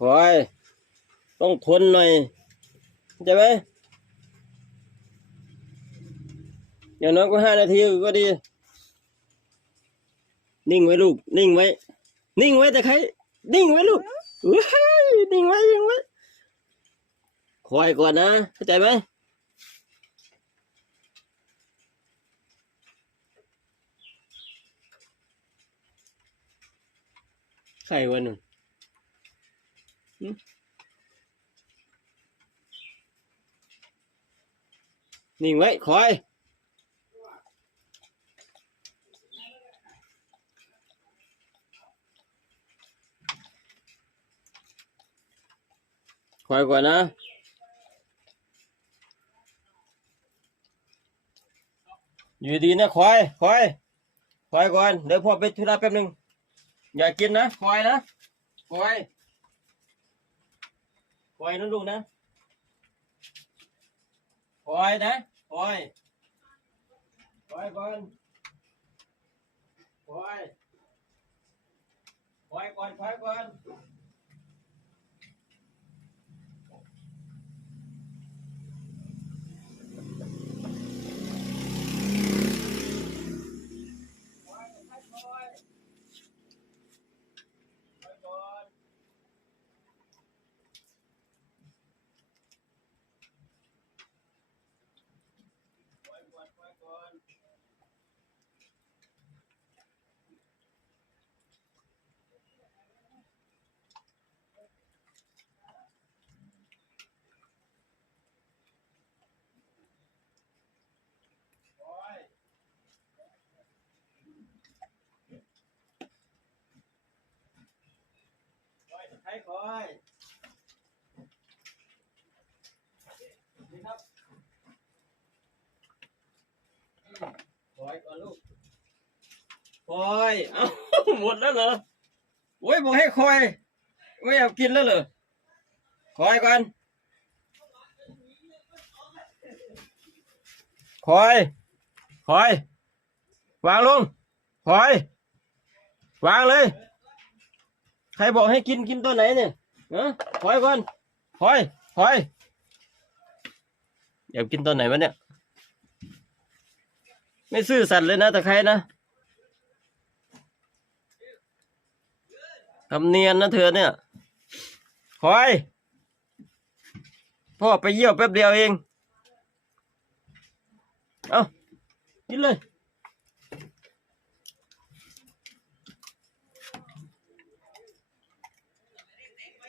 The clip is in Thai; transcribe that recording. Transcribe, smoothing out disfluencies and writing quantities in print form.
คอยต้องทนหน่อยเข้าใจไหมอย่างน้อยก็5 นาทีก็ดีนิ่งไว้ลูกนิ่งไว้นิ่งไว้แต่ใครนิ่งไว้ลูกนิ่งไว้นิ่งไว้คอยก่อนนะเข้าใจไหมใครวะหนุ่มนิ่งไว้คอยคอยก่อนนะอยู่ดีนะคอยก่อนเดี๋ยวพ่อไปธุระแป๊บนึงอย่ากินนะคอยนะคอยนะลูกนะคอยนะคอยก่อนคอยก่อนให้คอยนี่ครับคอยก่อนลูกคอยเอ้าหมดแล้วเหรอโอ้ยบอกให้คอยไม่อยากกินแล้วเหรอคอยก่อนคอยวางลงคอยวางเลยใครบอกให้กินตัวไหนเนี่ยคอยก่อนคอยอยากกินตัวไหนวะเนี่ยไม่ซื่อสัตย์เลยนะแต่ใครนะทำเนียนนะเธอเนี่ยคอยพ่อไปเยี่ยวแป๊บเดียวเองเอ้ากินเลย